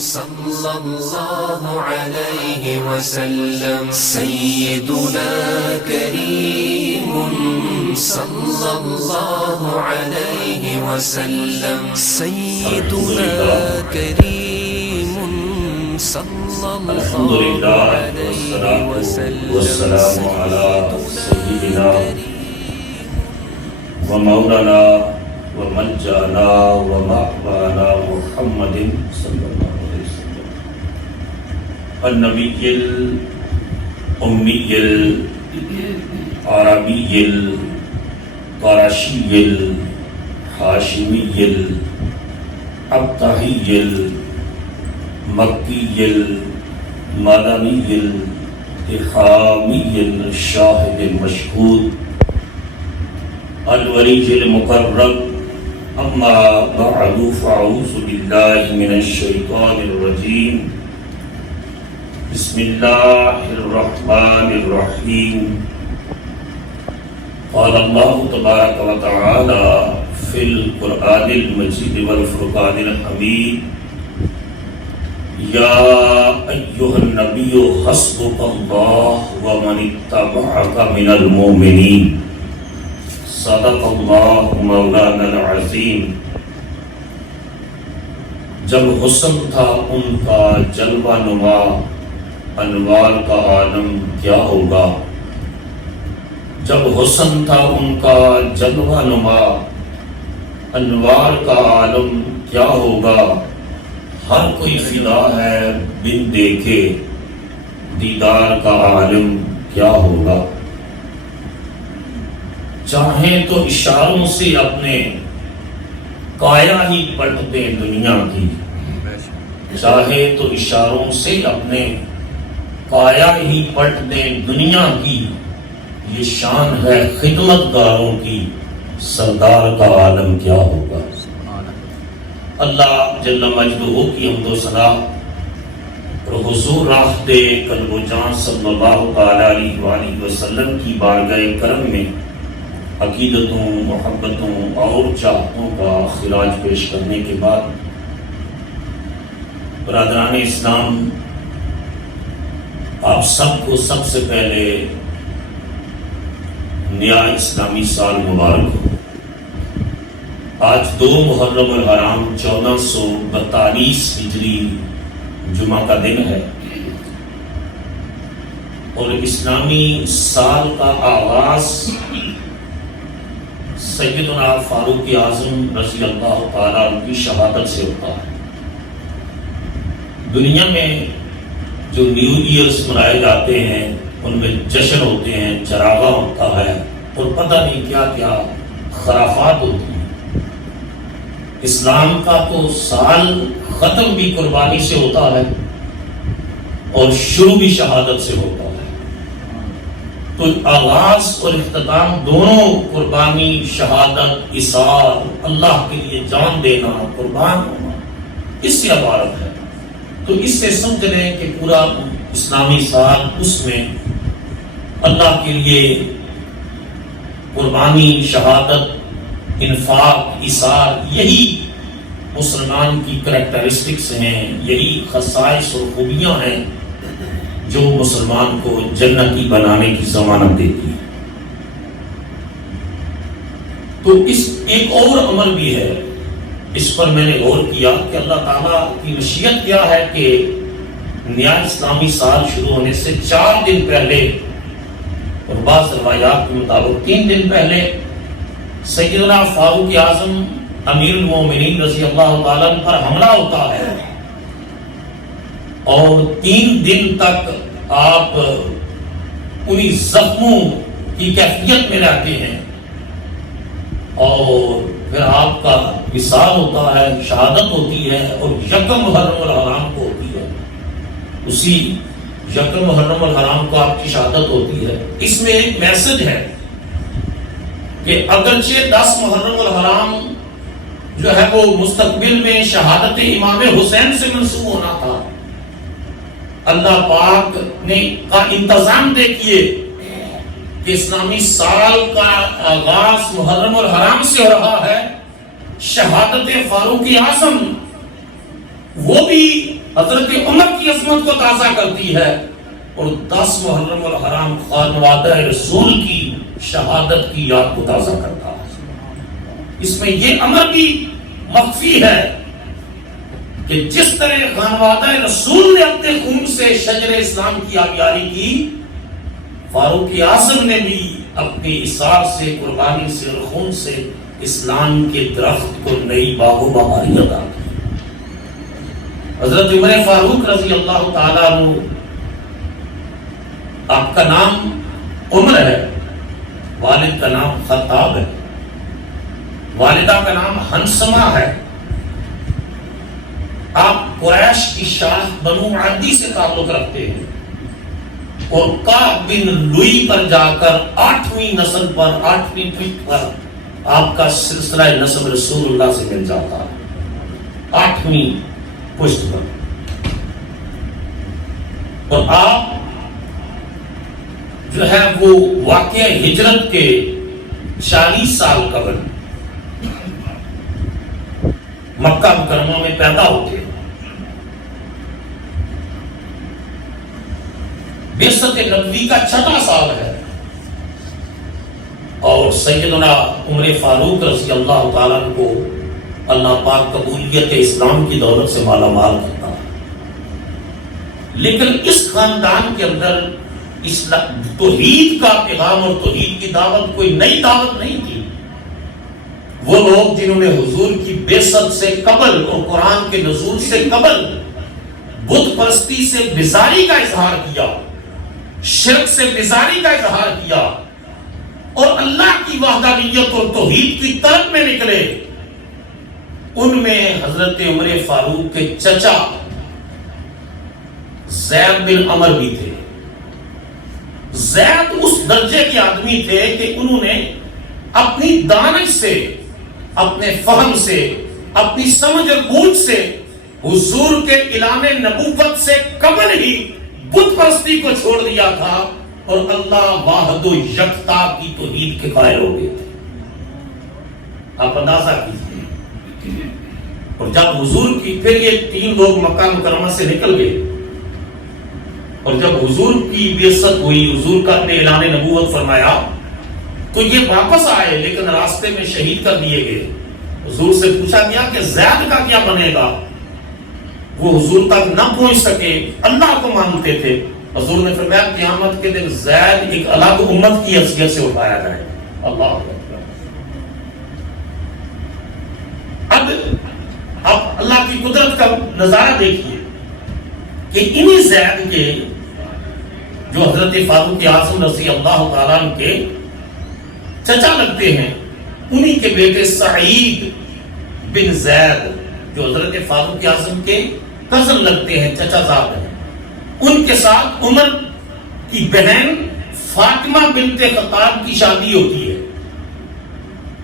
صلى الله عليه وسلم سيدنا كريم صلى الله عليه وسلم سيدنا كريم صلى الله عليه وسلم والسلام على سيدنا ومولانا وملجأنا ومأوانا محمد صلى الله عليه وسلم النبي الأمي العربي القرشي الهاشمي الأبطحي المكي المدني الإخامي الشاهد المشهود الولي المقرب أما بعد فأعوذ بالله من الشيطان الرجيم بسم الله الرحمن الرحيم قال الله تبارك وتعالى في القرآن المجيد والفرقان الحميد يا أيها النبي حسبك الله ومن اتبعك من المؤمنين صدق اللہ مولانا العظیم. جب حسن تھا ان کا جلوہ نما انوار کا عالم کیا ہوگا. جب حسن تھا ان کا جلوہ نما انوار کا عالم کیا ہوگا. ہر کوئی فدا ہے بن دیکھے دیدار کا عالم کیا ہوگا. چاہیں تو اشاروں سے اپنے کایا ہی پلٹ دیں دنیا کی. چاہے تو اشاروں سے اپنے کایا ہی پلٹ دیں دنیا کی. یہ شان ہے خدمت گاروں کی سردار کا عالم کیا ہوگا. اللہ جل مجدہ کی حمد و ثنا اور حضور راہتے قلب و جان صلی اللہ علیہ وآلہ وسلم کی بارگاہ کرم میں عقیدتوں محبتوں اور چاہتوں کا خراج پیش کرنے کے بعد برادران اسلام آپ سب کو سب سے پہلے نیا اسلامی سال مبارک ہو. آج 2 محرم الحرام 1442 ہجری جمعہ کا دن ہے اور اسلامی سال کا آغاز سیدنا فاروق اعظم رضی اللہ تعالیٰ عنہ کی شہادت سے ہوتا ہے. دنیا میں جو نیو ایئرز منائے جاتے ہیں ان میں جشن ہوتے ہیں, چراغاں ہوتا ہے اور پتہ نہیں کیا کیا خرافات ہوتی ہیں. اسلام کا تو سال ختم بھی قربانی سے ہوتا ہے اور شروع بھی شہادت سے ہوتا ہے. تو آغاز اور اختتام دونوں قربانی, شہادت, اثار, اللہ کے لیے جان دینا, قربان ہونا, اس سے عبارت ہے. تو اس سے سمجھ لیں کہ پورا اسلامی سال اس میں اللہ کے لیے قربانی, شہادت, انفاق, اثار, یہی مسلمان کی کریکٹرسٹکس ہیں, یہی خصائص اور خوبیاں ہیں جو مسلمان کو جنتی بنانے کی ضمانت دیتی ہے. تو اس ایک اور امر بھی ہے, اس پر میں نے غور کیا کہ اللہ تعالیٰ کی مشیت کیا ہے کہ نیا اسلامی سال شروع ہونے سے 4 دن پہلے اور بعض روایات کے مطابق 3 دن پہلے سیدنا فاروق اعظم امیر المومنین رضی اللہ تعالیٰ عنہ پر حملہ ہوتا ہے اور 3 دن تک آپ انہی زخموں کی کیفیت میں رہتے ہیں اور پھر آپ کا وصال ہوتا ہے, شہادت ہوتی ہے اور یکم محرم الحرام کو ہوتی ہے. اسی یکم محرم الحرام کو آپ کی شہادت ہوتی ہے. اس میں ایک میسج ہے کہ اگرچہ 10 محرم الحرام جو ہے وہ مستقبل میں شہادت امام حسین سے منسوب ہونا تھا, اللہ پاک نے کا انتظام دیکھیے کہ اسلامی سال کا آغاز محرم الحرام سے ہو رہا ہے. شہادت فاروق اعظم وہ بھی حضرت عمر کی عظمت کو تازہ کرتی ہے، اور 10 محرم الحرام خانوادہ رسول کی شہادت کی یاد کو تازہ کرتا ہے۔ اس میں یہ امر بھی مخفی ہے کہ جس طرح خانوادہ رسول نے اپنے خون سے شجر اسلام کی آبیاری کی، فاروق اعظم نے بھی اپنی اثار سے، قربانی سے اور خون سے اسلام کے درخت کو نئی باغ و بہاری عطا کی۔ حضرت عمر فاروق رضی اللہ تعالیٰ عنہ، آپ کا نام عمر ہے، والد کا نام خطاب ہے، والدہ کا نام ہنسمہ ہے، آپ قریش کی شاخ بنو عدی سے تعلق رکھتے ہیں، اور کعب بن لوئی پر جا کر 8ویں نسل پر، 8ویں پشت پر آپ کا سلسلہ نسب رسول اللہ سے مل جاتا ہے، 8ویں پشت پر۔ اور آپ جو ہے وہ واقعہ ہجرت کے 40 سال قبل مکہ مکرمہ میں پیدا ہوتے ہیں۔ بعثت نبوی کا 6واں سال ہے، اور سیدنا عمر فاروق رضی اللہ تعالیٰ کو اللہ پاک قبولیت اسلام کی دولت سے مالا مال کرتا ہے۔ لیکن اس خاندان کے اندر توحید کا پیغام اور توحید کی دعوت کوئی نئی دعوت نہیں تھی۔ وہ لوگ جنہوں نے حضور کی بعثت سے قبل اور قرآن کے نزول سے قبل بت پرستی سے بیزاری کا اظہار کیا، شرک سے بیزاری کا اظہار کیا، اور اللہ کی وحدانیت اور توحید کی طرف میں نکلے، ان میں حضرت عمر فاروق کے چچا زید بن عمر بھی تھے۔ زید اس درجے کے آدمی تھے کہ انہوں نے اپنی دانش سے، اپنے فہم سے، اپنی سمجھ اور بوجھ سے حضور کے اعلان نبوت سے قبل ہی بت پرستی کو چھوڑ دیا تھا، اور اللہ واحد و یکتا کی توحید کے قائل ہو گئے تھے۔ آپ اندازہ کیجیے۔ اور جب حضور کی، پھر یہ 3 لوگ مکہ مکرمہ سے نکل گئے، اور جب حضور کی بعثت ہوئی، حضور کا اپنے اعلان نبوت فرمایا، تو یہ واپس آئے، لیکن راستے میں شہید کر دیے گئے۔ حضور سے پوچھا گیا کہ زید کا کیا بنے گا؟ وہ حضور تک نہ پہنچ سکے، اللہ کو مانتے تھے۔ حضور نے فرمایا قیامت کے دن زید ایک الگ امت کی حیثیت سے اٹھایا جائے۔ اللہ اکبر۔ اب اللہ کی قدرت کا نظارہ دیکھیے کہ انہی زید کے، جو حضرت فاروق اعظم رضی اللہ تعالیٰ عنہ کے چچا لگتے ہیں، انہی کے بیٹے سعید بن زید، جو حضرت فاروق اعظم کے کزن لگتے ہیں، چچا زاد ہیں، ان کے ساتھ عمر کی بہن فاطمہ بنت خطاب کی شادی ہوتی ہے۔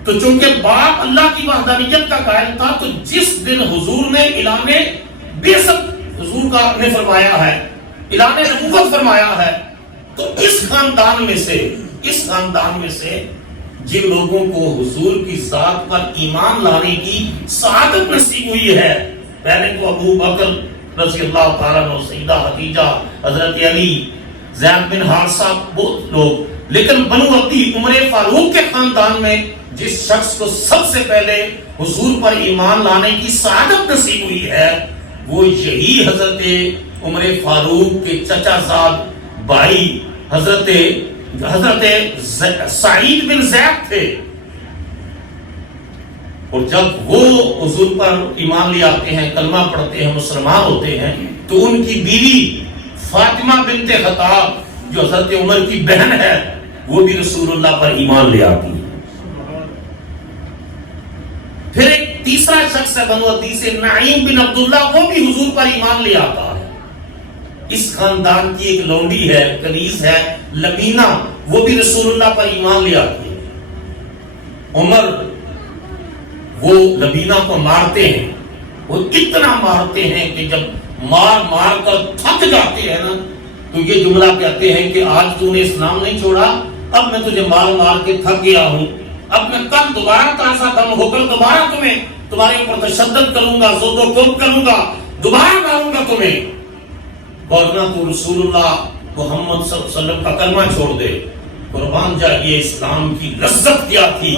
تو چونکہ باپ اللہ کی وحدانیت کا قائل تھا، تو جس دن حضور نے اعلان بعثت حضور کا نے فرمایا ہے، اعلان نبوت فرمایا ہے، تو اس خاندان میں سے جن لوگوں کو حضور کی ذات پر ایمان لانے کی سعادت نصیب ہوئی ہے، پہلے تو ابو بکر رضی اللہ تعالیٰ عنہ، سیدہ خدیجہ، حضرت علی، زید بن حارثہ، بہت لوگ، لیکن بنو عدی عمر فاروق کے خاندان میں جس شخص کو سب سے پہلے حضور پر ایمان لانے کی سعادت نصیب ہوئی ہے، وہ یہی حضرت عمر فاروق کے چچا زاد بھائی حضرت سعید بن زید تھے۔ اور جب وہ حضور پر ایمان لے آتے ہیں، کلمہ پڑھتے ہیں، مسلمان ہوتے ہیں، تو ان کی بیوی فاطمہ بنت خطاب، جو حضرت عمر کی بہن ہے، وہ بھی رسول اللہ پر ایمان لے آتی ہے۔ پھر ایک تیسرا شخص ہے بنو عدی سے، نعیم بن عبداللہ، وہ بھی حضور پر ایمان لے آتا ہے۔ اس خاندان کی ایک لونڈی ہے، کنیز ہے، لبینہ، وہ بھی رسول اللہ پر ایمان لے آتی ہے۔ عمر وہ لبینہ کو مارتے ہیں، وہ اتنا مارتے ہیں کہ جب مار کر تھک جاتے ہیں نا، تو یہ جملہ کہتے ہیں کہ آج تو نے اسلام نہیں چھوڑا، اب میں تجھے مار کے تھک گیا ہوں، اب میں کل دوبارہ تازہ دم ہو کر دوبارہ تمہارے اوپر تشدد کروں گا، زود و کوب کروں گا، دوبارہ ماروں گا تمہیں، ورنہ تو رسول اللہ محمد صلی اللہ علیہ وسلم کا کلمہ چھوڑ دے۔ قربان جائیے اسلام کی لذت کیا تھی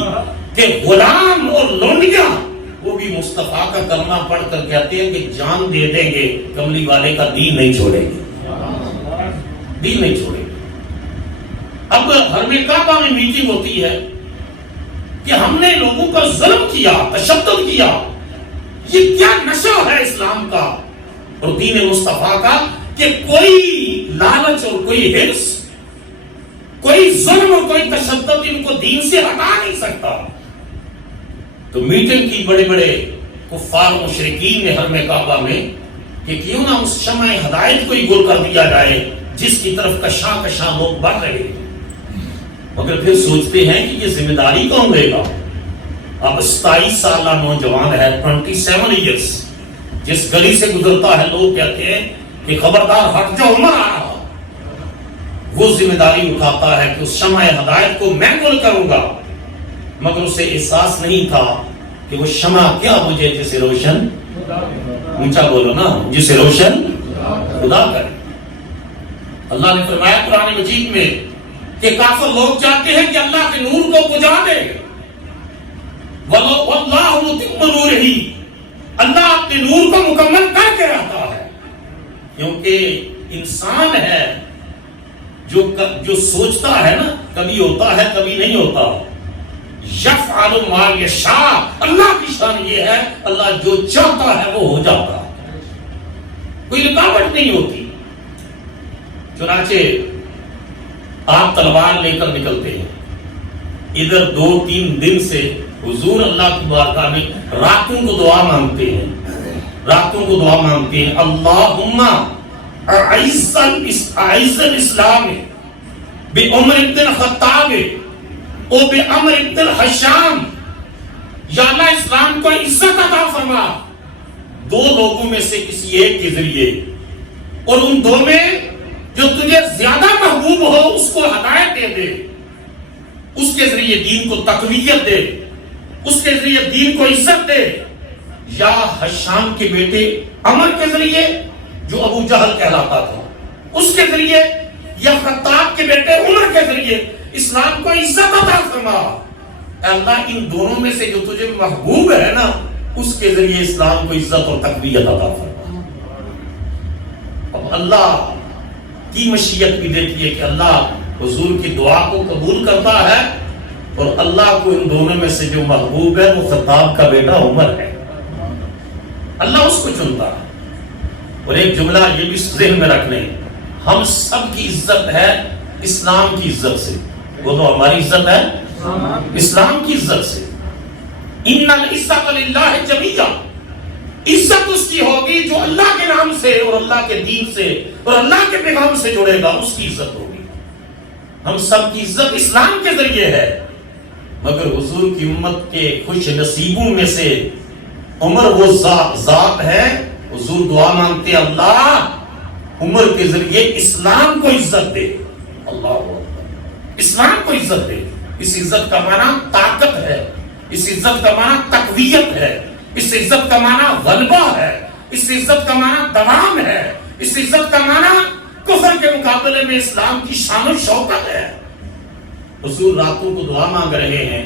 کہ غلام اور لونڈیاں وہ بھی مصطفیٰ کا کلمہ پڑھ کر کہتے ہیں کہ جان دے دیں گے، کملی والے کا دین نہیں چھوڑیں گے، دین نہیں چھوڑیں گے۔ اب حرم کعبہ میں میٹنگ ہوتی ہے کہ ہم نے لوگوں کا ظلم کیا، تشدد کیا، یہ کیا نشہ ہے اسلام کا اور دین مصطفیٰ کا کہ کوئی لالچ اور کوئی حرص، کوئی ظلم اور کوئی تشدد ان کو دین سے ہٹا نہیں سکتا۔ تو میٹنگ کی بڑے بڑے کفار مشرکین نے حرم کعبہ میں کہ کیوں نہ اس شمع ہدایت کو ہی گل کر دیا جائے جس کی طرف کشاں کشاں لوگ بڑھ رہے ہیں، مگر پھر سوچتے ہیں کہ یہ ذمہ داری کون لے گا؟ اب 27 سالہ نوجوان ہے، 27 ایئرس، جس گلی سے گزرتا ہے لوگ کہتے ہیں کہ خبردار ہٹ جاؤ، عمر آ رہا، وہ ذمہ داری اٹھاتا ہے کہ اس شمع ہدایت کو میں گل کروں گا، مگر اسے احساس نہیں تھا کہ وہ شمع کیا مجھے جسے روشن، اونچا بولو نا، جسے روشن خدا کرے۔ اللہ نے فرمایا قرآن مجید میں کہ کافر لوگ چاہتے ہیں کہ اللہ کے نور کو بجھا دے، واللہ متم نورہ، اللہ اپنے نور کو مکمل کر کے رہتا ہے، کیونکہ انسان ہے جو سوچتا ہے نا، کبھی ہوتا ہے کبھی نہیں ہوتا۔ یفعل ما یشاء، اللہ کی شان یہ ہے اللہ جو چاہتا ہے وہ ہو جاتا ہے، کوئی رکاوٹ نہیں ہوتی۔ چنانچہ آپ تلوار لے کر نکلتے ہیں، ادھر 2-3 دن سے حضور اللہ کی بارگاہ میں راتوں کو دعا مانگتے ہیں، راتوں کو دعا مانگتے ہیں، اللہم اعز الاسلام بعمر بن الخطاب او بعمر بن الحشام، یا اللہ اسلام کو عزت عطا فرما 2 لوگوں میں سے کسی ایک کے ذریعے، اور ان 2 میں جو تجھے زیادہ محبوب ہو اس کو ہدایت دے دے، اس کے ذریعے دین کو تقویت دے، اس کے ذریعے دین کو عزت دے، یا حشام کے بیٹے عمر کے ذریعے جو ابو جہل کہلاتا تھا اس کے ذریعے، یا خطاب کے بیٹے عمر کے ذریعے اسلام کو عزت عطا فرما۔ اے اللہ ان دونوں میں سے جو تجھے محبوب ہے نا اس کے ذریعے اسلام کو عزت اور تقویت عطا فرما۔ اب اللہ کی مشیت بھی دیکھی ہے کہ اللہ حضور کی دعا کو قبول کرتا ہے، اور اللہ کو ان دونوں میں سے جو محبوب ہے وہ خطاب کا بیٹا عمر ہے، اللہ اس کو چنتا ہے۔ اور ایک جملہ یہ بھی ذہن میں رکھ لیں، ہم سب کی عزت ہے اسلام کی عزت سے، وہ تو ہماری عزت ہے اسلام کی عزت سے۔ ان العزت للہ جمیعا، عزت اس کی ہوگی جو اللہ کے نام سے اور اللہ کے دین سے اور اللہ کے پیغام سے جڑے گا، اس کی عزت ہوگی۔ ہم سب کی عزت اسلام کے ذریعے ہے، مگر حضور کی امت کے خوش نصیبوں میں سے عمر وہ ذات ہے، حضور دعا مانگتے اللہ عمر کے ذریعے اسلام کو عزت دے، اللہ اکبر، اسلام کو عزت دے۔ اس عزت کا معنی طاقت ہے، اس عزت کا معنی تقویت ہے، اس عزت کا معنی غلبہ ہے، اس عزت کا معنی دوام ہے، اس عزت کا معنی کفر کے مقابلے میں اسلام کی شان و شوکت ہے۔ حضور راتوں کو دعا مانگ رہے ہیں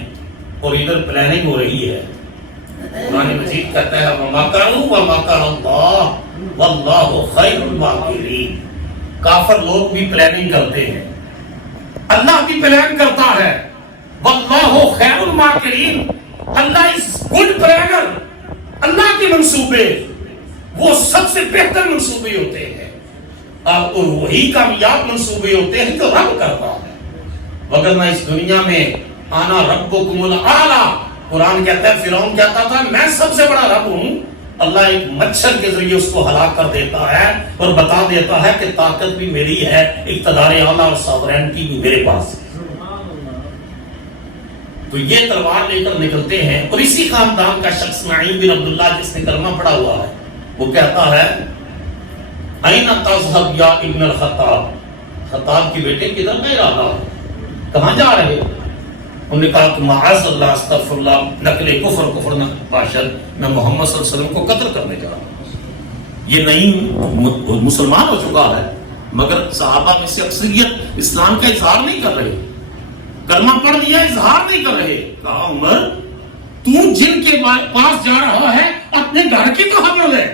اور ادھر پلاننگ ہو رہی ہے۔ قرآن مجید کہتا ہے وَمَكَرُوا وَمَكَرَ اللَّهُ وَاللَّهُ خَيْرُ الْمَاكِرِينَ، کافر لوگ بھی پلاننگ کرتے ہیں، اللہ بھی پلان کرتا ہے، وَاللَّهُ خَيْرُ الْمَاكِرِينَ، اللہ اس گڈ پلانر، اللہ کے منصوبے وہ سب سے بہتر منصوبے ہوتے ہیں، اور وہی کامیاب منصوبے ہوتے ہیں جو رب کرتا ہے۔ وگرنہ اس دنیا میں آنا ربکم الاعلی، قرآن کہتا ہے فرعون کہتا تھا میں سب سے بڑا رب ہوں، اللہ ایک مچھر کے ذریعے اس کو ہلاک کر دیتا ہے اور بتا دیتا ہے کہ طاقت بھی میری ہے، اقتدار اعلیٰ اور ساورینٹی بھی میرے پاس ہے۔ تو یہ تلوار لے کر نکلتے ہیں، اور اسی خاندان کا شخص نعیم بن عبداللہ جس نے کلمہ پڑھا ہوا ہے وہ کہتا ہے این تذهب یا ابن الخطاب، خطاب کے بیٹے کدھر گئے رہا، کہاں جا رہے؟ انہوں نے کہا کہ معاذ اللہ استغفر اللہ، نقل کفر کفر باشد، میں محمد صلی اللہ علیہ وسلم کو قتل کرنے جا رہا ہوں۔ یہ نہیں مسلمان ہو چکا ہے، مگر صحابہ میں سے اکثریت اسلام کا اظہار نہیں کر رہے، کلمہ پڑھ لیا اظہار نہیں کر رہے۔ کہا عمر تو جن کے پاس جا رہا ہے اپنے گھر کی تو خبر لے۔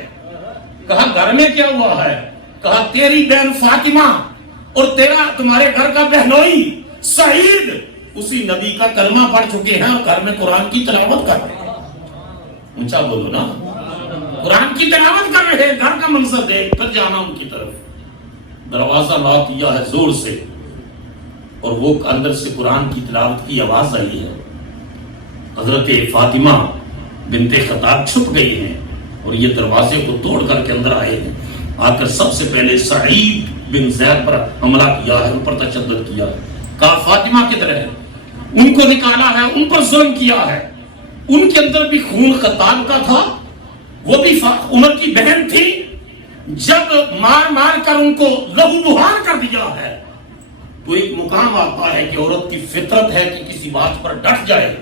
کہا گھر میں کیا ہوا ہے؟ کہا تیری بہن فاطمہ اور تمہارے گھر کا بہنوئی سعید اسی نبی کا کلمہ پڑھ چکے ہیں اور گھر میں قرآن کی تلاوت کر رہے ہیں۔ اونچا بولو نا، قرآن کی تلاوت کر رہے ہیں، گھر کا منظر دیکھ پھر جانا ان کی طرف۔ دروازہ لاک کیا ہے زور سے اور وہ اندر سے قرآن کی تلاوت کی آواز آئی ہے۔ حضرت فاطمہ بنت خطاب چھپ گئی ہیں اور یہ دروازے کو توڑ کر کے اندر آئے ہیں۔ آ کر سب سے پہلے سعید بن زید پر حملہ کیا ہے، ان پر تشدد کیا ہے۔ کہا فاطمہ کدھر ہے؟ ان کو نکالا ہے، ان پر ظلم کیا ہے۔ ان کے اندر بھی خون خطاب کا تھا، وہ بھی عمر کی بہن تھی۔ جب مار مار کر ان کو لہو لہان کر دیا ہے تو ایک مقام آتا ہے کہ عورت کی فطرت ہے کہ کسی بات پر ڈٹ جائے۔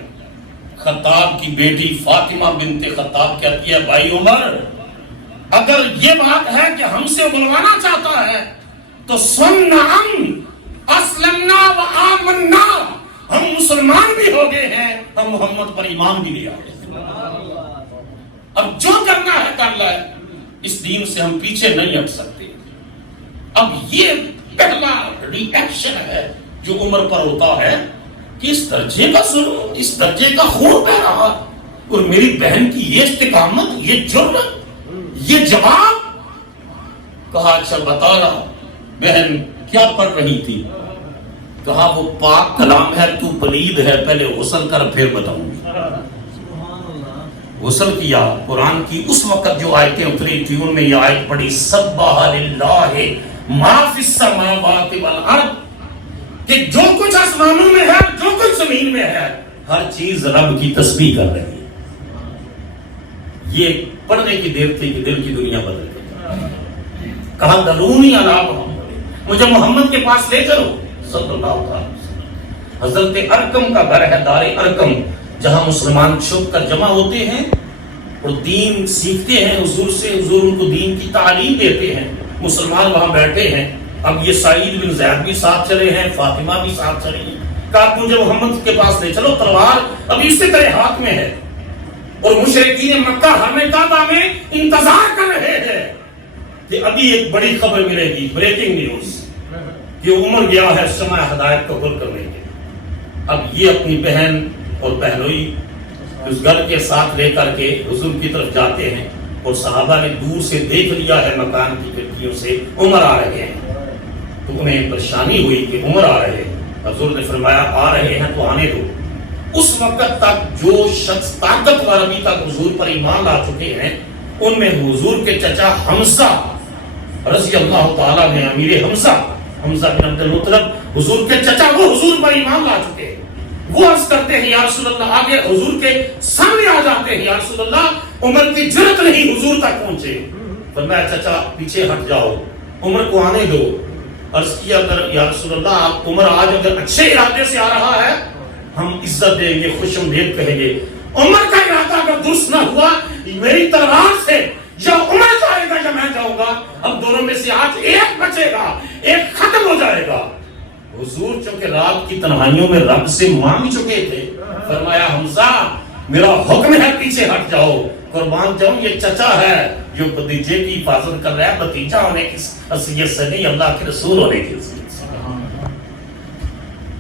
خطاب کی بیٹی فاطمہ بنت خطاب کہتی ہے بھائی عمر اگر یہ بات ہے کہ ہم سے بلوانا چاہتا ہے تو سننا اسلمنا و آمنا، ہم مسلمان بھی ہو گئے ہیں، ہم محمد پر ایمان بھی لے آئے، اب جو کرنا ہے کر لائے، اس دین سے ہم پیچھے نہیں ہٹ سکتے۔ اب یہ پہلا ری ایکشن ہے جو عمر پر ہوتا ہے کہ اس درجے کا ظلم، اس درجے کا خون بہ رہا اور میری بہن کی یہ استقامت، یہ جرأت، یہ جواب۔ کہا اچھا بتا رہا بہن کیا پڑھ رہی تھی؟ کہا وہ پاک کلام ہے، تو پلید ہے، پہلے غسل کر پھر بتاؤں گی۔ غسل کیا، قرآن کی اس وقت جو آیتیں اتری تھی ان میں یہ آیت پڑھی سبح للہ ما فی السماوات والارض، کہ جو کچھ آسمانوں میں ہے، جو کچھ زمین میں ہے، ہر چیز رب کی تسبیح کر رہی ہے۔ یہ پڑھنے کی دیر تھی کہ دل کی دنیا بدل گئی۔ کہا دلونی علی محمد، مجھے محمد کے پاس لے چلو صلی اللہ علیہ وسلم۔ حضرت ارقم کا گھر ہے دار ارقم، جہاں مسلمان چھپ کر جمع ہوتے ہیں اور دین سیکھتے ہیں حضور سے، حضور ان کو دین کی تعلیم دیتے ہیں، مسلمان وہاں بیٹھے ہیں۔ اب یہ سعید بن زید بھی ساتھ چلے ہیں، فاطمہ بھی ساتھ چلی ہیں۔ کہا مجھے محمد کے پاس لے چلو، تلوار ابھی اسی طرح ہاتھ میں ہے اور مشرکین مکہ حرم کعبہ میں انتظار کر رہے ہیں کہ ابھی ایک بڑی خبر ملے گی، بریکنگ نیوز، کہ عمر گیا ہے سماع ہدایت قبول کرنے کے۔ اب یہ اپنی بہن اور بہنوئی اس گھر کے ساتھ لے کر کے حضور کی طرف جاتے ہیں اور صحابہ نے دور سے دیکھ لیا ہے مکان کی کھڑکیوں سے عمر آ رہے ہیں، تو انہیں پریشانی ہوئی کہ عمر آ رہے ہیں۔ حضور نے فرمایا آ رہے ہیں تو آنے دو۔ اس وقت تک جو شخص طاقتور ابھی تک حضور پر ایمان لا چکے ہیں ان میں حضور کے چچا حمزہ رضی اللہ تعالیٰ نے، امیر حمزہ بن عبد المطلب حضور کے چچا، وہ حضور پر ایمان لا چکے ہیں۔ وہ عرض کرتے ہیں یا رسول اللہ، آگے حضور کے سامنے آ جاتے ہیں، یا رسول اللہ عمر کی جرأت نہیں حضور تک پہنچے۔ فرمایا چچا پیچھے ہٹ جاؤ، عمر کو آنے دو۔ عرض کیا اگر یا رسول اللہ آپ عمر آج اگر اچھے ارادے سے آ رہا ہے ہم عزت دیں گے، خوش آمدید کہیں گے۔ عمر کا ارادہ اگر درست نہ ہوا میری تلوار سے یا عمر جائے گا یا میں جاؤں گا، اب دونوں میں سے آج ایک بچے گا، ایک ختم ہو جائے گا۔ حضور چونکہ رات کی تنہائیوں میں رب سے مانگ چکے تھے، فرمایا حمزہ میرا حکم ہے پیچھے ہٹ جاؤ، قربان جاؤں یہ چچا ہے جو بھتیجے کی حفاظت کر رہا ہے، بھتیجا ہونے کی حیثیت سے نہیں، اللہ کے رسول ہونے کی حیثیت سے۔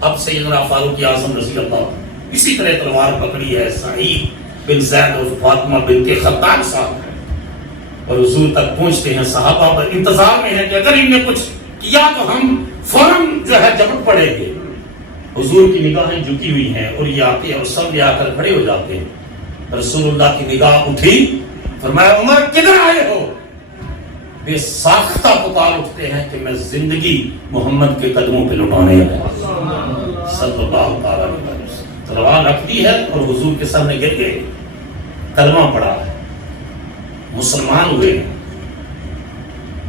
اب سیدنا فاروق اعظم رضی اللہ اسی طرح تلوار پکڑی ہے، سعید بن زید اور فاطمہ بنت خطاب صاحب اور حضور تک پہنچتے ہیں۔ صحابہ پر انتظار میں ہے کہ اگر ان نے کچھ کیا تو ہم فوراً جو ہے جھپٹ پڑیں گے۔ حضور کی نگاہیں جھکی ہوئی ہیں اور یہ آتے ہیں اور سب لے آ کر کھڑے ہو جاتے ہیں۔ رسول اللہ کی نگاہ اٹھی، فرمایا عمر کدھر آئے ہو؟ بے ساختہ پکار اٹھتے ہیں کہ میں زندگی محمد کے قدموں پہ لٹانے آیا صلی اللہ علیہ وسلم۔ تلوار رکھ دی ہے اور حضور کے سامنے گر گئے، کلمہ پڑھا ہے، مسلمان ہوئے۔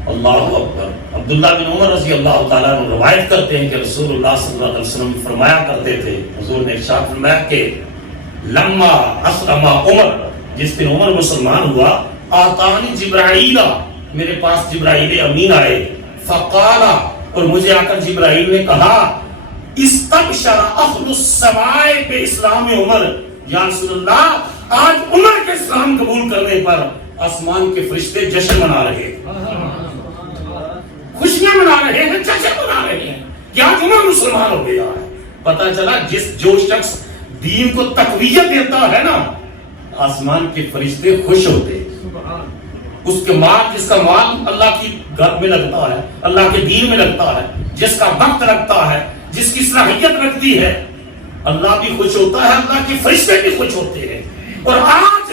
اللہ اکبر۔ عبداللہ بن عمر رضی اللہ تعالیٰ عنہ روایت کرتے ہیں کہ رسول اللہ صلی اللہ علیہ وسلم فرمایا کرتے تھے، حضور نے ارشاد فرمایا کہ لما اسلم عمر، جس دن عمر مسلمان ہوا، آتانی جبرائیل، میرے پاس جبرائیل امین آئے، فقال، اور مجھے آ کر جبرائیل نے کہا، استبشر اہل السماء باسلام عمر، یا رسول اللہ آج عمر کے اسلام قبول کرنے پر آسمان کے فرشتے جشن منا رہے ہیں، خوشیاں منا رہے ہیں، جشن منا رہے ہیں کہ آج عمر مسلمان ہو گیا ہے۔ پتہ چلا جو شخص دین کو تقویت دیتا ہے نا، آسمان کے فرشتے خوش ہوتے ہیں۔ اس کے مال، جس کا مال اللہ کی گھر میں لگتا ہے، اللہ کے دین میں لگتا ہے، جس کا وقت لگتا ہے، جس کی صلاحیت رکھتی ہے، اللہ بھی خوش ہوتا ہے، اللہ کے فرشتے بھی خوش ہوتے ہیں۔ اور آج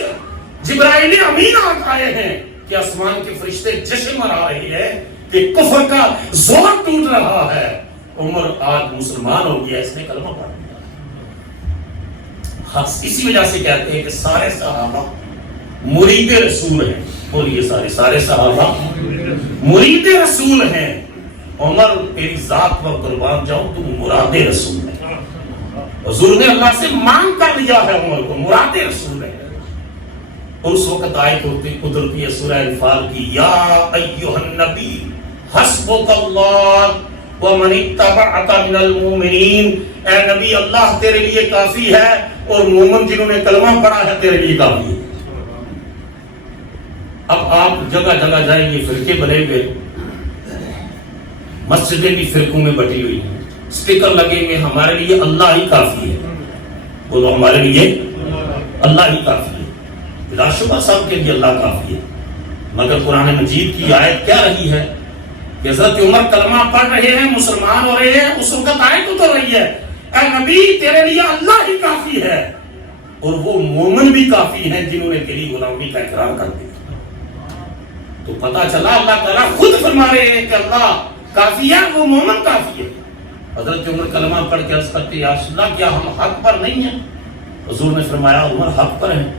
جبرائیل امین آئے ہیں کہ آسمان کے فرشتے جشن منا رہے ہیں کہ کفر کا زور ٹوٹ رہا ہے، عمر آج مسلمان ہو گیا، اس نے کلمہ پڑھ لیا۔ اسی وجہ سے کہتے ہیں کہ سارے صحابہ مرید رسول ہیں۔ بولیے سارے صحابہ مرید رسول ہیں۔ عمر تیری ذات پر قربان جاؤں، تم مراد رسول ہے۔ حضور نے اللہ سے مانگ کر دیا ہے عمر کو، مراد رسول ہے۔ اور اس وقت آیت قدرتی ہے سورہ انفال کی، یا ایھا النبی حسبک اللہ ومن اتبعک من المؤمنین، اے نبی اللہ تیرے لیے کافی ہے اور مومن جنہوں نے کلمہ پڑھا ہے تیرے لیے کافی ہے۔ اب آپ جگہ جگہ جائیں گے، فرقے بنے ہوئے، مسجدیں بھی فرقوں میں بٹی ہوئی ہیں، اسپیکر لگے ہوئے، ہمارے لیے اللہ ہی کافی ہے۔ بولو ہمارے لیے اللہ ہی کافی ہے، بلا شبہ سب کے لیے اللہ کافی ہے۔ مگر قرآن مجید کی آیت کیا رہی ہے کہ حضرت عمر کلمہ پڑھ رہے ہیں، مسلمان ہو رہے ہیں، اس وقت آیت اتر رہی ہے، اے نبی تیرے لیے اللہ ہی کافی ہے اور وہ مومن بھی کافی ہیں جنہوں نے تیری غلامی کا اقرار کر دیا۔ تو پتہ چلا اللہ تعالیٰ خود فرما رہے ہیں کہ اللہ کافی ہے، وہ مومن کافی ہے۔ حضرت عمر کلمہ پڑھ کے عرض کرتے یا رسول اللہ کیا ہم حق پر نہیں ہیں؟ حضور نے فرمایا عمر حق پر ہیں۔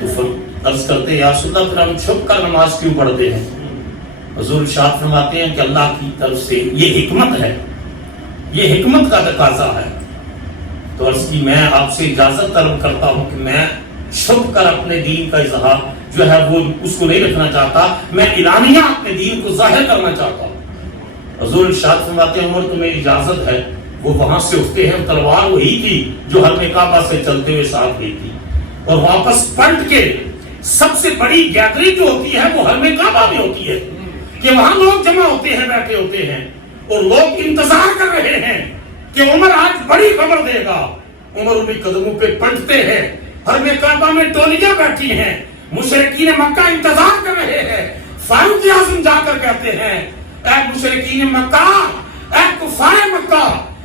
تو پھر عرض کرتے یا رسول اللہ پھر ہم چھپ کر نماز کیوں پڑھتے ہیں؟ حضور ارشاد فرماتے ہیں کہ اللہ کی طرف سے یہ حکمت ہے، یہ حکمت کا تقاضا ہے۔ تو عرض کی میں آپ سے اجازت طلب کرتا ہوں کہ میں چھپ کر اپنے دین کا اظہار جو ہے وہ اس کو نہیں رکھنا چاہتا، میں اعلانیہ اپنے دین کو ظاہر کرنا چاہتا ہوں۔ حضور ارشاد فرماتے ہیں عمر تمہیں اجازت ہے۔ وہ وہاں سے اٹھتے ہیں، تلوار وہی تھی جو حرم کعبہ سے چلتے ہوئے ساتھ گئی تھی، اور واپس پلٹ کے سب سے بڑی گیدرنگ جو ہوتی ہے وہ حرم کعبہ میں ہوتی ہے کہ وہاں لوگ جمع ہوتے ہیں، بیٹھے ہوتے ہیں اور لوگ انتظار کر رہے ہیں کہ عمر آج بڑی خبر دے گا۔ عمر انہیں قدموں پہ پلٹتے ہیں، حرم کعبہ میں ٹولیاں بیٹھی ہیں، مشرکین مکہ انتظار کر رہے ہیں۔ فاروق اعظم جا کر کہتے ہیں اے مشرکین مکہ، اے کفار مکہ،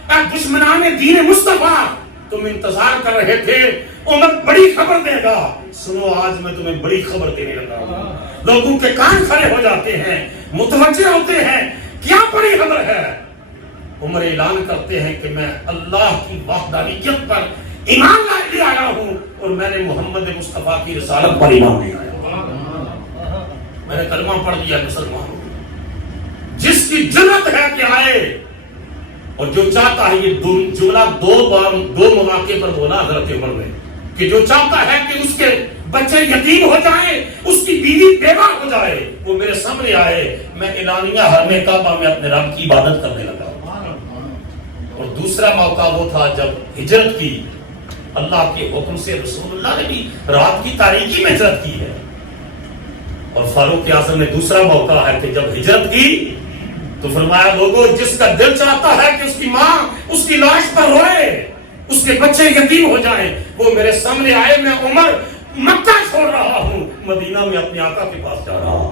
اے دشمنان دین مصطفیٰ، تم انتظار کر رہے تھے عمر بڑی خبر دے گا، سنو آج میں تمہیں بڑی خبر دینے لگا ہوں۔ لوگوں کے کان کھڑے ہو جاتے ہیں، متوجہ ہوتے ہیں، کیا بڑی خبر ہے؟ عمر اعلان کرتے ہیں کہ میں اللہ کی وحدانیت پر ایمان لے آیا ہوں اور میں نے محمد مصطفیٰ کی رسالت پر ایمان لے آیا، میں نے کلمہ پڑھ لیا، مسلمان ہوں۔ جس کی جرأت ہے کہ آئے، اور جو چاہتا ہے، یہ جملہ دو مواقع پر بولا حضرت عمر نے کہ جو چاہتا ہے کہ اس کے بچے یتیم ہو جائیں، اس کی بیوی بیوہ ہو جائے، وہ میرے سامنے آئے، میں اعلانیہ حرم کعبہ میں اپنے رب کی عبادت کرنے لگا۔ اور دوسرا موقع وہ تھا جب ہجرت کی، اللہ کے حکم سے رسول اللہ نے بھی رات کی تاریکی میں ہجرت کی ہے۔ اور فاروق اعظم نے دوسرا موقع ہے کہ جب ہجرت کی تو فرمایا لوگوں جس کا دل چاہتا ہے کہ اس کی ماں اس کی لاش پر روئے، اس کے بچے یتیم ہو جائیں، وہ میرے سامنے آئے، میں عمر مکہ چھوڑ رہا ہوں، مدینہ میں اپنے آقا کے پاس جا رہا ہوں،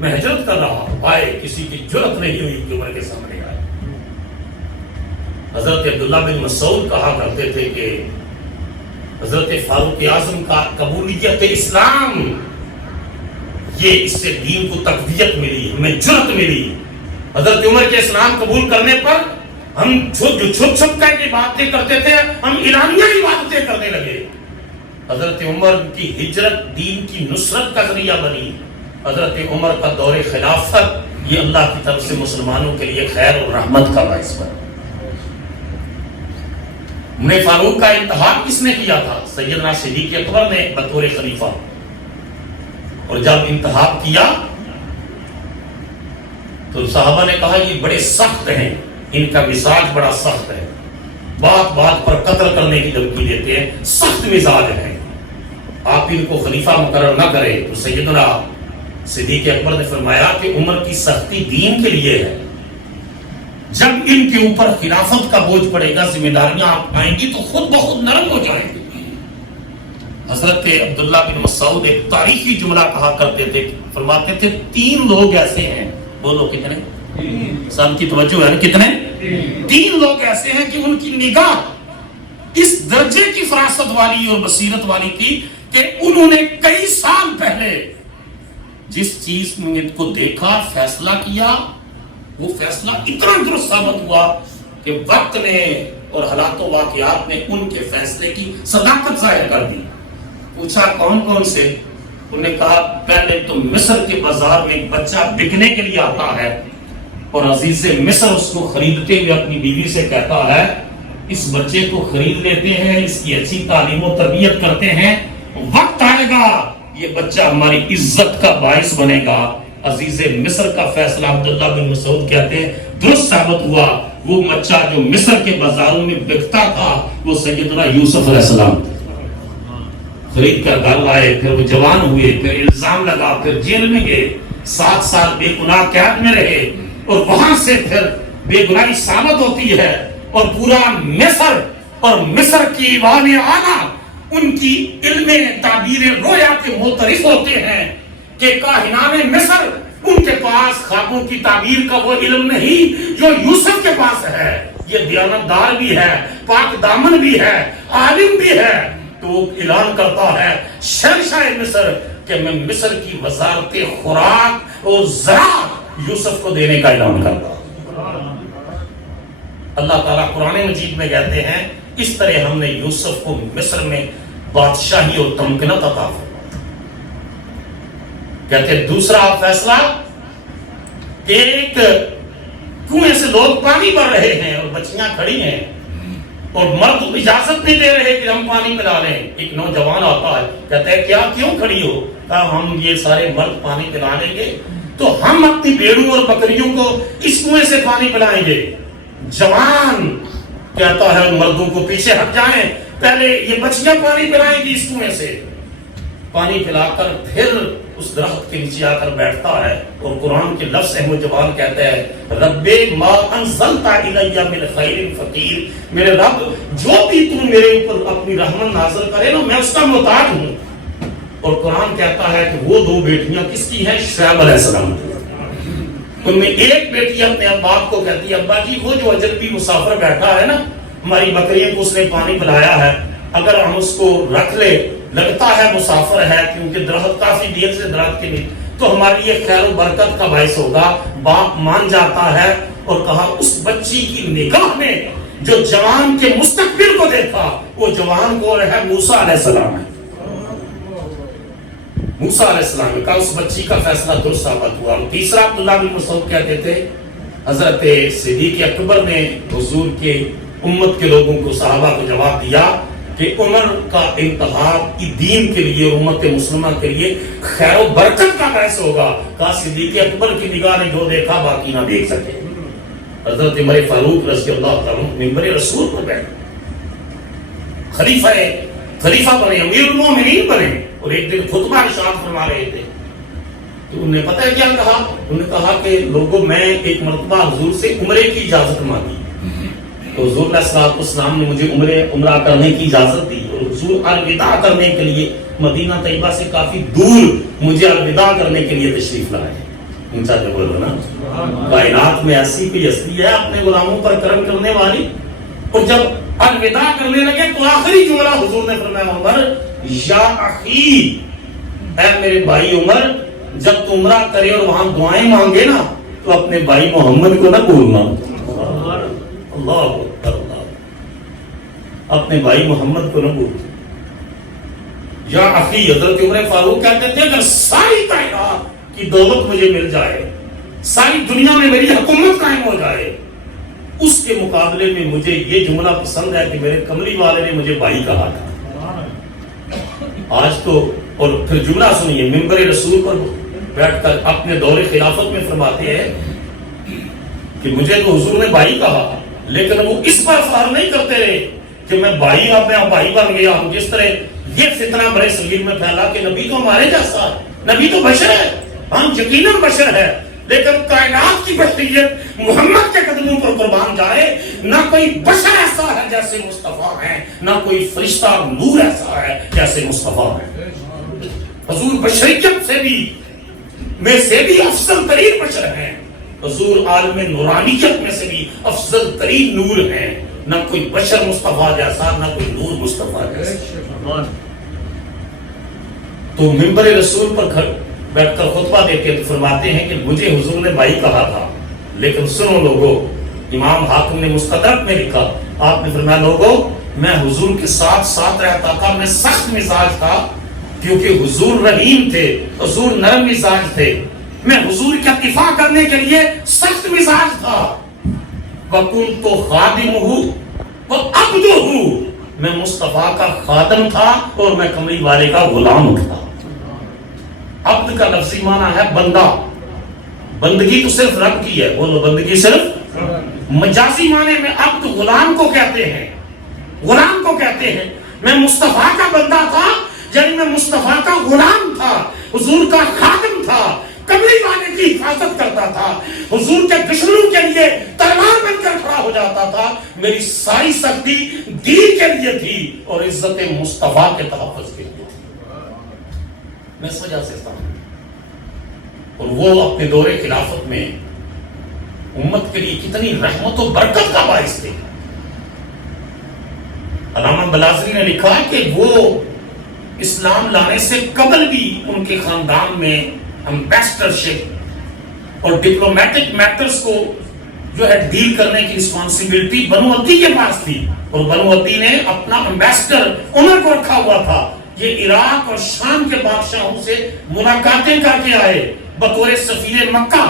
میں ہجرت کر رہا ہوں۔ آئے، کسی کی جرأت نہیں ہوئی کہ عمر کے سامنے آئے۔ حضرت عبداللہ بن مسعود کہا کرتے تھے کہ حضرت فاروق اعظم کا قبولیت اسلام، یہ اس سے دین کو تقویت ملی، ہمیں جرأت ملی۔ حضرت عمر کے اسلام قبول کرنے پر ہم جو چھپ چھپ کر کے باتیں کرتے تھے، ہم اعلانیہ ہی باتیں کرنے لگے۔ حضرت عمر کی ہجرت دین کی نصرت کا ذریعہ بنی۔ حضرت عمر کا دور خلافت یہ اللہ کی طرف سے مسلمانوں کے لیے خیر اور رحمت کا باعث بنا۔ عمر فاروق کا انتخاب کس نے کیا تھا؟ سیدنا صدیق اکبر نے بطور خلیفہ۔ اور جب انتخاب کیا تو صحابہ نے کہا یہ بڑے سخت ہیں، ان کا مزاج بڑا سخت ہے، بات بات پر قتل کرنے کی دھمکی دیتے ہیں، سخت مزاج ہے، آپ ان کو خلیفہ مقرر نہ کریں۔ تو سیدنا صدیق اکبر نے فرمایا کہ عمر کی سختی دین کے لیے ہے، جب ان کے اوپر خلافت کا بوجھ پڑے گا، ذمہ داریاں آئیں گی تو خود بخود نرم ہو جائیں گے۔ حضرت عبداللہ بن مسعود ایک تاریخی جملہ کہا کرتے تھے، فرماتے تھے 3 لوگ ایسے ہیں، بولو کتنے؟ سب کی توجہ ہے، کتنے؟ 3 لوگ ایسے ہیں کہ ان کی نگاہ اس درجے کی فراست والی اور بصیرت والی تھی کہ انہوں نے کئی سال پہلے جس چیز میں ان کو دیکھا، فیصلہ کیا، وہ فیصلہ اتنا درست ثابت ہوا کہ وقت نے اور حالات و واقعات نے ان کے فیصلے کی صداقت ظاہر کر دی۔ پوچھا کون کون سے؟ انہوں نے کہا پہلے تو مصر کے بازار میں ایک بچہ بکنے کے لیے آتا ہے اور عزیز مصر اس کو خریدتے ہوئے اپنی بیوی سے کہتا ہے اس بچے کو خرید لیتے ہیں، اس کی اچھی تعلیم و تربیت کرتے ہیں، وقت آئے گا یہ بچہ ہماری عزت کا باعث بنے گا۔ عزیز مصر کا فیصلہ عبداللہ بن مسعود کہتے ہیں درست ثابت ہوا، وہ بچہ جو مصر کے بازاروں میں بکتا تھا وہ سیدنا یوسف علیہ السلام خرید کر گھر لائے، پھر وہ جوان ہوئے، پھر الزام لگا، پھر جیل میں گئے، 7 سال بے گناہ قید میں رہے، اور وہاں سے پھر بے گناہی ثابت ہوتی ہے، اور پورا مصر اور مصر کی ایوان اعلیٰ ان کی علم تعبیر رویا کے معترف ہوتے ہیں کہ کاہنان مصر ان کے پاس خوابوں کی تعبیر کا وہ علم نہیں جو یوسف کے پاس ہے۔ یہ دیانتدار بھی ہے، پاک دامن بھی ہے، عالم بھی ہے، تو وہ اعلان کرتا ہے شہنشاہ مصر کہ میں مصر کی وزارت خوراک اور زراعت یوسف کو دینے کا اعلان کرتا ہوں۔ اللہ تعالیٰ قرآن مجید میں کہتے ہیں اس طرح ہم نے یوسف کو مصر میں بادشاہی اور تمکنت عطا فرمائی۔ کہتے ہیں دوسرا فیصلہ کہ ایک کنویں سے لوگ پانی بھر رہے ہیں اور بچیاں کھڑی ہیں اور مرد اجازت نہیں دے رہے کہ ہم پانی پلا لیں۔ ایک نوجوان آتا ہے کہتا ہے کیا کیوں کھڑی ہو؟ کہا ہم یہ سارے مرد پانی پلا لیں گے تو ہم اپنی بھیڑوں اور بکریوں کو اس کنویں سے پانی پلائیں گے۔ جوان کہتا ہے مردوں کو پیچھے ہٹ جائیں، پہلے یہ بچیاں پانی پلائیں گی اس کنویں سے۔ پانی پلا کر پھر اس درخت کے نیچے آ کر بیٹھتا ہے اور قرآن کے لفظ ہے وہ جوان کہتا ہے رب ما انزلت الی من خیر فقیر، میرے رب جو بھی تو میرے اوپر اپنی رحمت نازل کرے نا میں اس کا محتاج ہوں۔ اور قرآن کہتا ہے کہ وہ 2 بیٹیاں کس کی ہیں؟ شعیب علیہ السلام کی۔ ان میں ایک بیٹی اپنے باپ کو کہتی ہے ابا جی وہ جو اجنبی مسافر بیٹھا ہے نا ہماری بکریوں کو اس نے پانی پلایا ہے، اگر ہم اس کو رکھ لے لگتا ہے مسافر ہے کیونکہ درخت کافی دیر سے درخت کے نیچے، تو ہماری یہ خیر و برکت کا باعث ہوگا۔ باپ مان جاتا ہے اور کہا اس بچی کی نگاہ میں جو جوان کے مستقبل کو دیکھا وہ جوان کو ہے موسیٰ علیہ السلام ہے۔ موسیٰ علیہ السلام کا اس بچی کا فیصلہ درست ثابت ہوا۔ تیسرا عبداللہ بن مسعود کہتے تھے حضرت صدیق اکبر نے حضور کے امت کے لوگوں کو صحابہ کو جواب دیا کہ عمر کا انتخاب دین کے لیے اور امت مسلمہ کے لیے خیر و برکت کا باعث ہوگا۔ کہا صدیق اکبر کی نگاہ نے جو دیکھا باقی نہ دیکھ سکے۔ حضرت عمر فاروق رضی اللہ تعالیٰ ممبر رسول پر بیٹھے، خلیفہ بنے، امیر المومنین بنے، اور ایک دن خطبہ ارشاد فرما رہے تھے تو انہوں نے پتہ ہے کیا کہا؟ انہوں نے کہا کہ لوگوں میں ایک مرتبہ حضور سے عمرے کی اجازت مانگی تو حضور علیہ السلام نے مجھے عمرہ کرنے کی اجازت دی، اور حضور الوداع کرنے کے لیے مدینہ طیبہ سے کافی دور مجھے الوداع کرنے کے لیے تشریف لائے۔ اونچا جو بولو نا، کائنات میں ایسی کوئی ہستی ہے اپنے غلاموں پر کرم کرنے والی؟ اور جب الوداع کرنے لگے تو آخری جملہ حضور نے فرمایا عمر یا اخی، اے میرے بھائی عمر، جب تم عمرہ کرے اور وہاں دعائیں مانگے نا تو اپنے بھائی محمد کو نہ بھولنا۔ اللہ اکبر، اللہ، اپنے بھائی محمد کو نہ بھولنا۔ یا اخی، حضرت عمر فاروق کہتے تھے اگر ساری کائنات کی دولت مجھے مل جائے، ساری دنیا میں میری حکومت قائم ہو جائے، اس کے مقابلے میں مجھے یہ جملہ پسند ہے کہ میرے کملی والے نے مجھے بھائی کہا تھا۔ آج تو، اور پھر جملہ سنیے، منبر رسول پر بیٹھ کر اپنے دور خلافت میں فرماتے ہیں کہ مجھے تو حضور نے بھائی کہا، لیکن وہ اس پر فخر نہیں کرتے رہے کہ میں بھائی، اب میں بھائی بن گیا ہوں. جس طرح یہ فتنہ بڑے صغیر میں پھیلا کہ نبی تو ہمارے جیسا ہے، نبی تو بشر ہے، ہم یقیناً بشر ہے، لیکن کائنات کی بشریت محمد کے قدموں پر قربان جائے. نہ کوئی بشر ایسا ہے جیسے مصطفیٰ ہیں، نہ کوئی فرشتہ نور ایسا ہے جیسے مصطفیٰ ہیں. حضور بشریت سے بھی افضل ترین بشر ہیں. حضور عالم نورانیت میں سے بھی افضل ترین نور ہیں. نہ کوئی بشر مصطفیٰ جیسا، نہ کوئی نور مصطفیٰ جیسا. تو منبر رسول پر بیٹھ کر خطبہ دیتے تو فرماتے ہیں کہ مجھے حضور نے بھائی کہا تھا، لیکن سنو لوگو، امام حاکم نے مستدرک میں لکھا، آپ نے فرمایا لوگو میں حضور کے ساتھ ساتھ رہتا تھا، میں سخت مزاج تھا کیونکہ حضور رحیم تھے، حضور نرم مزاج تھے. میں حضور کا دفاع کرنے کے لیے سخت مزاج تھا. وَكُنْتُ خَادِمُهُ وَعَبْدُهُ، میں مصطفیٰ کا خادم تھا اور میں کملی والے کا غلام تھا. عبد کا لفظی معنی ہے بندہ، بندگی تو صرف رب کی ہے، بولو بندگی صرف. مجازی معنی میں عبد غلام کو کہتے ہیں، غلام کو کہتے ہیں. میں مصطفیٰ کا بندہ تھا، یعنی میں مصطفیٰ کا غلام تھا، حضور کا خادم تھا، کملی والے کی حفاظت کرتا تھا، حضور کے دشمنوں کے لیے تلوار بن کر کھڑا ہو جاتا تھا. میری ساری سختی دین کے لیے تھی اور عزت مصطفیٰ کے تحفظ کے لیے تھی. میں اس وجہ سے تھا. اور وہ اپنے دور خلافت میں امت کے لیے کتنی رحمت و برکت کا باعث تھے. علامہ بلازری نے لکھا کہ وہ اسلام لانے سے قبل بھی ان کے خاندان میں امبیسڈرشپ اور ڈپلومیٹک میٹرز کو جو ہے ڈیل کرنے کی رسپانسبلٹی بنو عدی کے پاس تھی، اور بنو عدی نے اپنا امبیسڈر عمر کو رکھا ہوا تھا. یہ عراق اور شام کے بادشاہوں سے ملاقاتیں کر کے آئے بطور سفیر مکہ.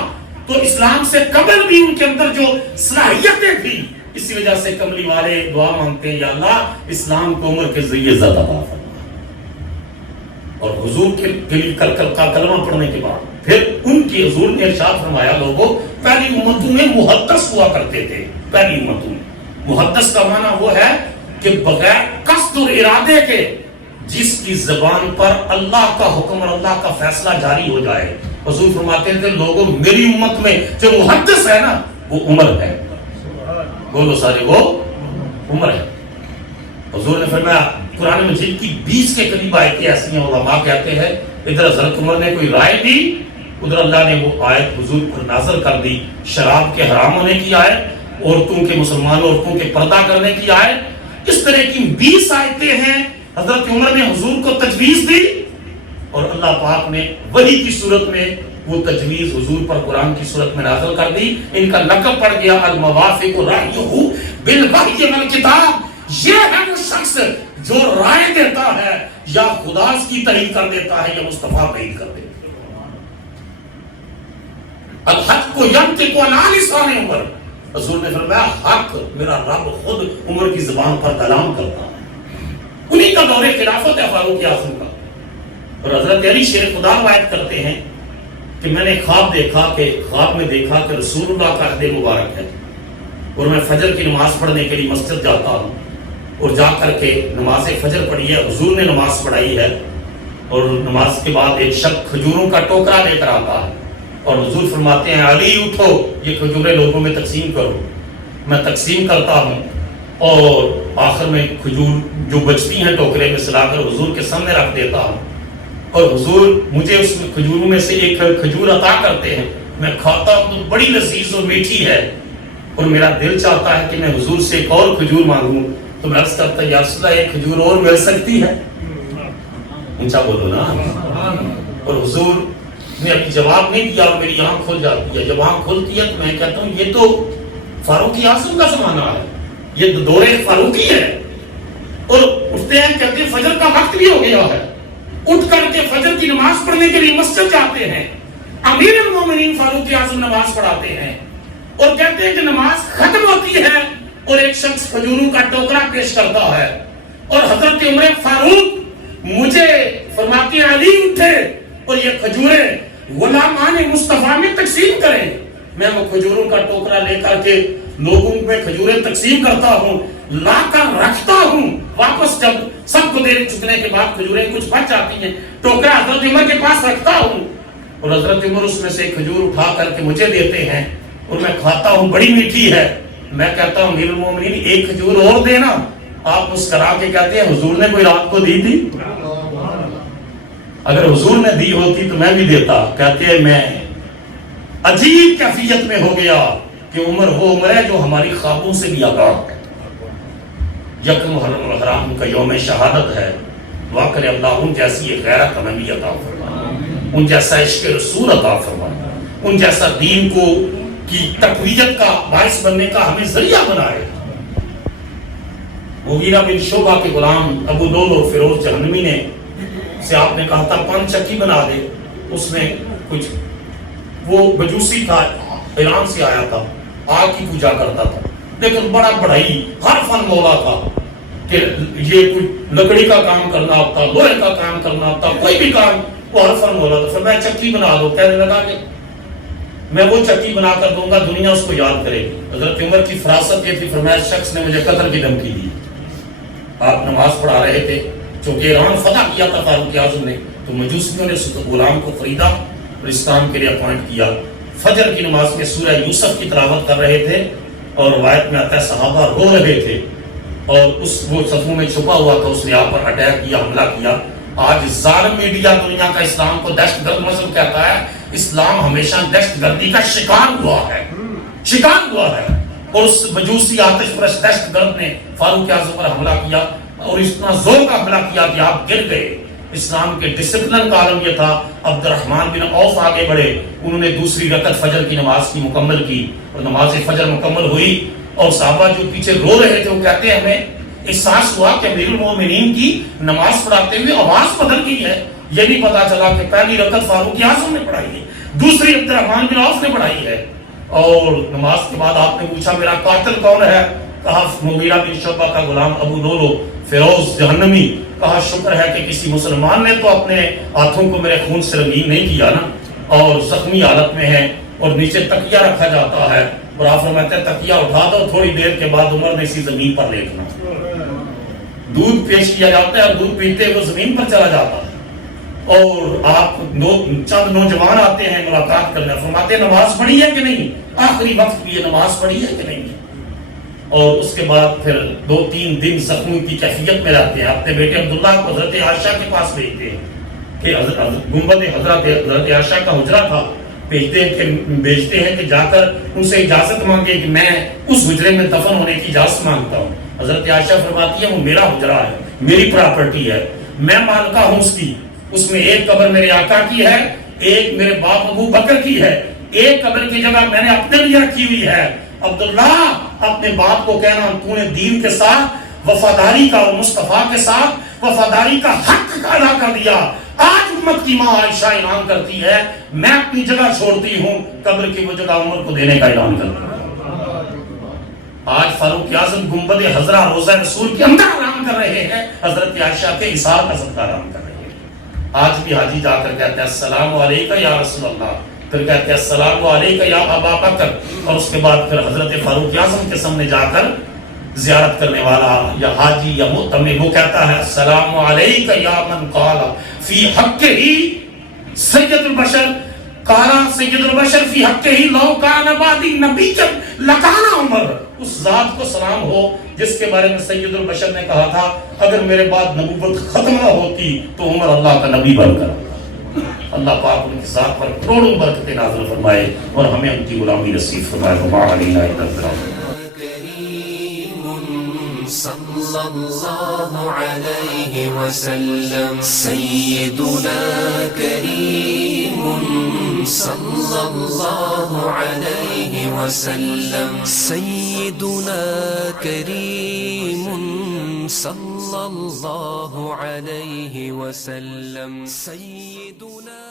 تو اسلام سے قبل بھی ان کے اندر جو صلاحیتیں تھیں، اسی وجہ سے کملی والے دعا مانگتے ہیں یا اللہ اسلام کو عمر کے ذریعے زیادہ عطا فرما. اور حضور کے کا کلمہ پڑھنے کے بعد پھر ان کی حضور نے ارشاد فرمایا لوگوں پہلی امتوں میں محدث ہوا کرتے تھے. پہلی امتوں میں محدث کا معنی وہ ہے کہ بغیر قصد اور ارادے کے جس کی زبان پر اللہ کا حکم اور اللہ کا فیصلہ جاری ہو جائے. حضور فرماتے تھے لوگوں میری امت میں جو محدث ہے نا وہ عمر ہے. بولو سارے وہ عمر ہے. حضور نے فرمایا قرآن مجید کی 20 کے قریب آیتیں ایسی ہیں، علماء کہتے ہیں ادھر حضرت عمر نے کوئی رائے دی، ادھر اللہ نے وہ آیت حضور پر نازل کر دی، شراب کے حرام ہونے کی آیت، عورتوں کے مسلمان عورتوں کے پردہ کرنے کی آیت. اس طرح کی 20 آیتیں ہیں. حضرت عمر نے حضور کو تجویز دی اور اللہ پاک نے وحی کی صورت میں وہ تجویز حضور پر قرآن کی صورت میں نازل کر دی. ان کا لقب پڑ گیا الموافق رأیہ بالوحی والکتاب. یہ ہے وہ شخص جو رائے دیتا ہے یا خدا اس کی تعین کر دیتا ہے یا مصطفیٰ تعین کر دیتا ہے. الحق کو ینطق عن لسان عمر. حضور نے فرمایا حق میرا رب خود عمر کی زبان پر کلام کرتا ہے. انہی کا دور خلافت ہے فاروق اعظم کا. اور حضرت علی شیر خدا روایت کرتے ہیں کہ میں نے خواب دیکھا کہ خواب میں دیکھا کہ رسول اللہ کا عہد مبارک ہے اور میں فجر کی نماز پڑھنے کے لیے مسجد جاتا ہوں اور جا کر کے نماز فجر پڑھی ہے. حضور نے نماز پڑھائی ہے اور نماز کے بعد ایک شخص کھجوروں کا ٹوکرا لے کر آتا ہے اور حضور فرماتے ہیں علی اٹھو یہ کھجوریں لوگوں میں تقسیم کرو. میں تقسیم کرتا ہوں اور آخر میں کھجور جو بچتی ہیں ٹوکرے میں سلا کر حضور کے سامنے رکھ دیتا ہوں اور حضور مجھے اس کھجوروں میں سے ایک کھجور عطا کرتے ہیں. میں کھاتا ہوں تو بڑی لذیذ اور میٹھی ہے اور میرا دل چاہتا ہے کہ میں حضور سے ایک اور کھجور مانگوں. تو میں عرض کرتا یا رسول اللہ ایک کھجور اور مل سکتی ہے؟ اونچا بولو نا. اور حضور نے ابھی جواب نہیں دیا اور میری آنکھ کھل جاتی ہے. جب آنکھ کھلتی ہے تو میں کہتا ہوں یہ تو فاروق اعظم کا زمانہ ہے، یہ دور فاروقی ہے. اور اٹھتے ہیں کہتے ہیں فجر کا وقت بھی ہو گیا ہے. اٹھ کر کے فجر کی نماز پڑھنے کے لیے مسجد جاتے ہیں. امیر المومنین فاروق اعظم نماز پڑھاتے ہیں اور کہتے ہیں کہ نماز ختم ہوتی ہے اور ایک شخص کھجوروں کا ٹوکرا پیش کرتا ہے اور حضرت عمر فاروق مجھے فرماتے ہیں علی اٹھے اور یہ کھجوریں غلامان مصطفیٰ میں تقسیم کریں. میں وہ کھجوروں کا ٹوکرا لے کر کے لوگوں میں کھجوریں تقسیم کرتا ہوں، لا کر رکھتا ہوں، واپس جب سب کو دے چکنے کے بعد کھجوریں کچھ بچ جاتی ہیں، ٹوکرا حضرت عمر کے پاس رکھتا ہوں، اور حضرت عمر اس میں سے کھجور اٹھا کر کے مجھے دیتے ہیں اور میں کھاتا ہوں، بڑی میٹھی ہے۔ میں کہتا ہوں امیر المومنین ایک کھجور اور دینا۔ آپ مسکرا کے کہتے ہیں حضور نے کوئی رات کو دی تھی؟ اگر حضور نے دی ہوتی تو میں بھی دیتا۔ کہتے ہیں میں عجیب کیفیت میں ہو گیا کہ عمر وہ عمر ہے جو ہماری خوابوں سے بھی آگاہ ہے۔ یکم الحرام کا یوم شہادت ہے، دعا کرے اللہ ان جیسی ایک غیرت ہمیں بھی عطا فرمائے، ان جیسا عشق رسول عطا فرمائے، ان جیسا دین کو کی تقویت کا باعث بننے کا ہمیں ذریعہ بنائے۔ مغیرہ بن شعبہ کے غلام ابو لولو فیروز جہنمی نے سے آپ نے کہا تھا پن چکی بنا دے، اس میں کچھ وہ مجوسی تھا، ایران سے آیا تھا، آگ کی پوجا کرتا تھا، لیکن بڑا بڑھائی ہر فن مولا تھا کہ یہ کوئی لکڑی کا کام کرنا ہوتا، لوہے کا کام کرنا ہوتا، کوئی بھی کام وہ ہر فن مولا تھا۔ پھر میں چکی بنا دو، کہنے لگا کہ میں وہ چکی بنا کر دوں گا، دنیا اس کو یاد کرے گی۔ حضرت عمر کی فراست یہ تھی، فرمایا شخص نے مجھے قتل کی دھمکی دی۔ آپ نماز پڑھا رہے تھے، چونکہ ایران فتح کیا تھا فاروق اعظم نے، تو مجوسیوں نے اس غلام کو خریدا اور اسلام کے لیے اپوائنٹ کیا۔ فجر کی نماز میں سورہ یوسف کی تلاوت کر رہے تھے اور روایت میں آتا ہے صحابہ رو رہے تھے اور وہ صفوں میں چھپا ہوا تھا، اس نے آپ پر اٹیک کیا، حملہ کیا۔ آج ظالم میڈیا دنیا کا اسلام کو دہشت گرد مذہب کہتا ہے، اسلام ہمیشہ دہشت گردی کا شکار ہوا ہے اور اس مجوسی آتش پرست دہشت گرد نے فاروق اعظم پر حملہ کیا اور اتنا زور کا حملہ کیا کہ آپ گر گئے۔ اسلام کے ڈسپلن کا عالم یہ تھا، عبد الرحمن بن عوف آگے بڑھے، انہوں نے دوسری رکعت فجر کی نماز کی مکمل کی اور نماز فجر مکمل ہوئی، اور صحابہ جو پیچھے رو رہے تھے وہ کہتے ہیں ہمیں احساس ہوا کہ امیر المومنین کی نماز پڑھاتے ہوئے آواز بدل گئی ہے۔ یہ نہیں پتا چلا کہ پہلی رکعت فاروق اعظم نے پڑھائی ہے، دوسری عبد الرحمن بن عوف نے پڑھائی ہے۔ اور نماز کے بعد آپ نے پوچھا میرا قاتل کون ہے؟ کہا مغیرہ بن شعبہ کا غلام ابو لولو فیروز جہنمی۔ کہا شکر ہے کہ کسی مسلمان نے تو اپنے ہاتھوں کو میرے خون سے رنگین نہیں کیا نا، اور زخمی حالت میں ہے اور نیچے تکیہ رکھا جاتا ہے، اور آپ فرماتے ہیں تکیہ اٹھا دو، تھوڑی دیر کے بعد عمر نے اسی زمین پر لیٹنا، دودھ پیش کیا جاتا ہے اور دودھ پیتے وہ زمین پر چلا جاتا ہے، اور آپ چند نوجوان آتے ہیں ملاقات کرنے، فرماتے ہیں نماز پڑھی ہے کہ نہیں، آخری وقت بھی یہ نماز پڑھی ہے کہ نہیں، اور اس کے بعد پھر 2-3 دن زخموں کی کیفیت میں رہتے ہیں۔ اپنے بیٹے عبداللہ کو حضرت عائشہ کے پاس بھیجتے ہیں کہ گنبد حضرت عائشہ کا حجرہ تھا، بھیجتے ہیں کہ جا کر ان سے اجازت مانگے کہ میں اس حجرے میں دفن ہونے کی اجازت مانگتا ہوں۔ حضرت عائشہ فرماتی ہے وہ میرا حجرہ ہے، میری پراپرٹی ہے، میں مالکہ ہوں اس کی، اس میں ایک قبر میرے آقا کی ہے، ایک میرے باپ ابو بکر کی ہے، ایک قبر کی جگہ میں نے اپنے لیے رکھی ہوئی ہے۔ عبداللہ اپنے باپ کو کہنا تو نے دین کے ساتھ وفاداری کا اور مصطفیٰ کے ساتھ وفاداری کا حق ادا کر دیا۔ آج امت کی ماں عائشہ اعلان کرتی ہے میں اپنی جگہ چھوڑتی ہوں، قبر کی وہ جگہ عمر کو دینے کا اعلان کرتی ہے۔ آج فاروق اعظم گنبد حضرہ روضہ رسول کے اندر آرام کر رہے ہیں، حضرت عائشہ کے اثار کا صدقہ آرام کر رہے ہیں۔ آج بھی حاجی جا کر کہتے ہیں السلام علیکم یا رسول اللہ، پھر کہتے ہیں السلام علیکم یا ابا بکر، اور اس کے بعد پھر حضرت فاروق اعظم کے سامنے جا کر زیارت کرنے والا یا حاجی یا معتمر وہ کہتا ہے السلام علیکم یا من قال فی حقہ سید البشر، قال سید البشر فی حقہ لو کان بعدی نبی لکان عمر، اس ذات کو سلام ہو جس کے بارے میں سید البشر نے کہا تھا اگر میرے بعد نبوت ختم نہ ہوتی تو عمر اللہ کا نبی بن کر۔ اللہ پاک ان کی ذات پر کروڑوں برکتیں نازل فرمائے اور ہمیں ان کی غلامی نصیب فرمائے۔ وما علینا الا البلاغ۔ صلی اللہ علیہ وسلم سیدنا کریم صلی اللہ علیہ وسلم سیدنا کریم صلی اللہ علیہ وسلم سیدنا